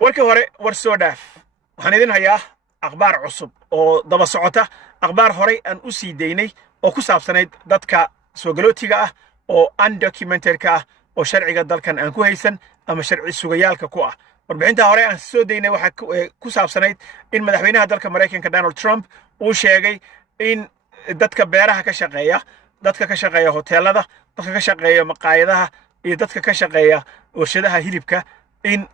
warkii hore war soo dhaaf waxaan idin hayaa akhbaar cusub oo daba socota akhbaar horey aan u sii daynay oo ku saabsanayd dadka soo galootiga ah oo undocumented-ka ah oo sharciga dalkan aan ku haysan ama sharci sugayaalka ku ah warbixinta hore aan soo daynay waxaa ku saabsanayd in madaxweynaha dalka Mareykanka Donald Trump uu sheegay in dadka beeraha ka shaqeeya dadka ka shaqeeya hoteelada dadka ka shaqeeya maqaayadaha iyo dadka ka shaqeeya warshadaha hilibka in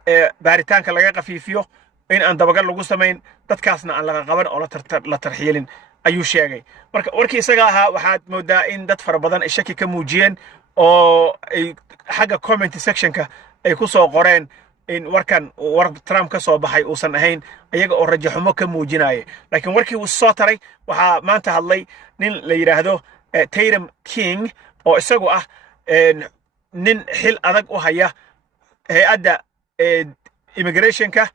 baaritaanka laga qafiifiyo in aan dabagal lagu samayn dadkaasna aan laga qaban oo la tarxiilin ayuu sheegay marka warkii isaga ahaa waxaad moodaa in dad fara badan ay shaki ka muujiyeen oo ay xagga comment sectionka ay ku soo qoreen in warkan war Trump ka soo baxay uusan ahayn ayaga oo rajo xumo ka muujinaya laakiin warkii uu soo taray waxa maanta hadlay nin la yiraahdo Tatum King oo isagu ah nin xil adag u haya hay'adda immigrationka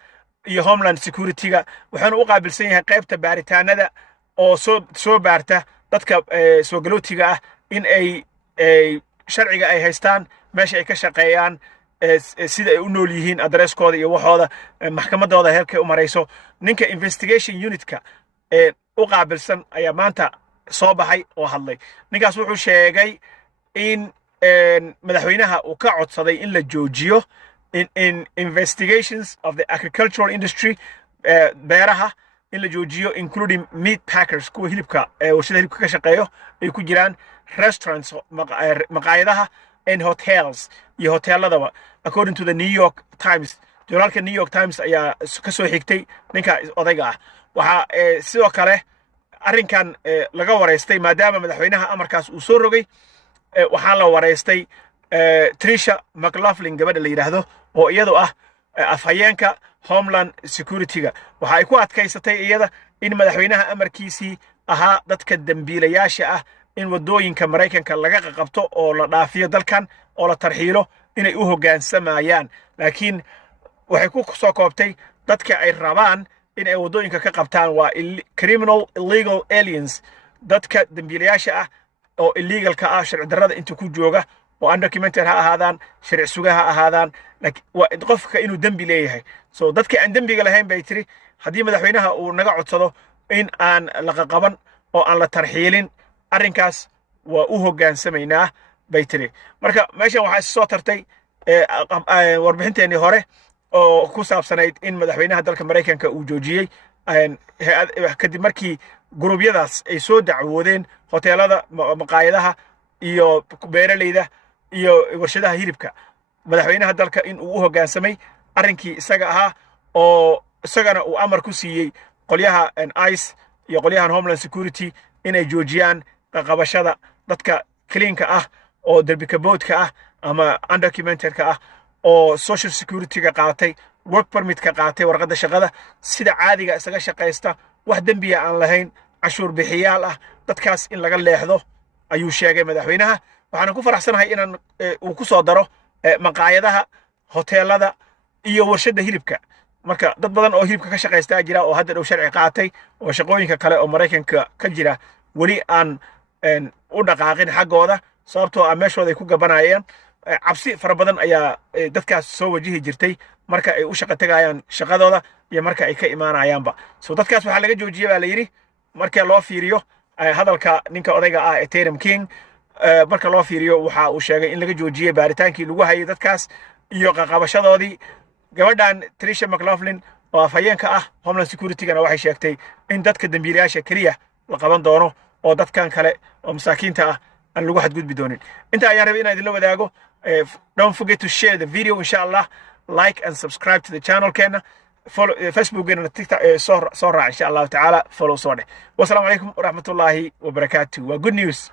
iyo homeland security-ga waxaanu u qaabilsan yahay qaybta baaritaanada oo soo baarta dadka soo galootiga ah in ay sharciga ay haystaan meesha ay ka shaqeeyaan sida ay u nool yihiin addresskooda iyo waxooda maxkamadooda heerkay u marayso ninka investigation unit-ka u qaabilsan ayaa maanta soo baxay oo hadlay ninkaas wuxuu sheegay in madaxweynaha uu ka codsaday in la joojiyo in investigations of the agricultural industry beeraha in la joojiyo including meat packers kuwa hilibka warshada hilibka ka shaqeeyo ay ku jiraan restaurants maqaayadaha and hotels iyo hoteeladaba according to the New York Times journalka New York Times ayaa ka soo xigtay ninka odayga ah waxa sidoo kale arrinkan laga wareystay maadaama madaxweynaha amarkaas uu soo rogay waxaa la wareystay Trisha McLaughlin gabadha la yiraahdo oo iyadu ah afhayeenka homeland security-ga waxa ay ku adkaysatay iyada in madaxweynaha amarkiisii ahaa dadka dambiilayaasha ah in wadooyinka Mareykanka laga qabto oo la dhaafiyo dalkan oo la tarxiilo inay u hoggaansamayaan laakiin waxay ku soo koobtay dadka ay rabaan in ay wadooyinka ka qabtaan waa criminal illegal aliens dadka dambiilayaasha ah oo illegalka ah sharci darrada inta ku jooga oo undocumented ha ahaadaan sharci suga ha ahaadaan laakiin qofka inuu dambi leeyahay so dadka aan dambiga lahayn bay tiri haddii madaxweynaha uu naga codsado in aan la qaban oo aan la tarxiilin arrinkaas waa u hoggaansamaynaa bay tiri marka meeshan waxaa soo tartay warbixinteennii hore oo ku saabsanayd in madaxweynaha dalka Mareykanka uu joojiyey kadib markii gurubyadaas ay soo dacwoodeen hoteelada maqaayadaha iyo beeraleyda iyo warshadaha hilibka madaxweynaha dalka in uu u hoggaansamay arrinkii isaga ahaa oo isagana uu amar ku siiyey qolyaha ICE iyo qolyahan homeland security inay joojiyaan qabashada dadka cleanka ah oo darbika boodka ah ama undocumented-ka ah oo social security-ga qaatay work permit-ka qaatay warqadda shaqada sida caadiga isaga shaqaysta wax dambiya aan lahayn cashuur bixiyaal ah dadkaas in laga leexdo ayuu sheegay madaxweynaha waxaan ku faraxsanahay inaan uu ku soo daro maqaayadaha hoteelada iyo warshada hilibka marka dad badan oo hilibka ka shaqaysta jira oo hadda dhow sharci qaatay oo shaqooyinka kale oo Mareykanka ka jira wali aan u dhaqaaqin xaggooda sababtoo ah meeshooda ay ku gabanayeen cabsi fara badan ayaa dadkaas soo wajihi jirtay marka ay u shaqo tagayaan shaqadooda iyo marka ay ka imaanayaanba so dadkaas waxa laga joojiyay baa la yiri marka loo fiiriyo hadalka ninka odayga ah ee Tatum King marka loo fiiriyo waxa uu sheegay in laga joojiyay baaritaankii lagu hayay dadkaas iyo qabashadoodii gabadhan Trisha McLaughlin oo afhayeenka ah homeland security-gana waxay sheegtay in dadka dambiilayaasha kaliya la qaban doono oo dadkan kale oo masaakiinta ah aan lagu xadgudbi doonin inta ayaan rabay inaan idin la wadaago don't forget to share the video inshallah like and subscribe to the channel keena follow Facebook and TikTok so raac inshallah ta'ala follow soo dheh wassalamu alaykum wa rahmatullahi wa barakatuh wa good news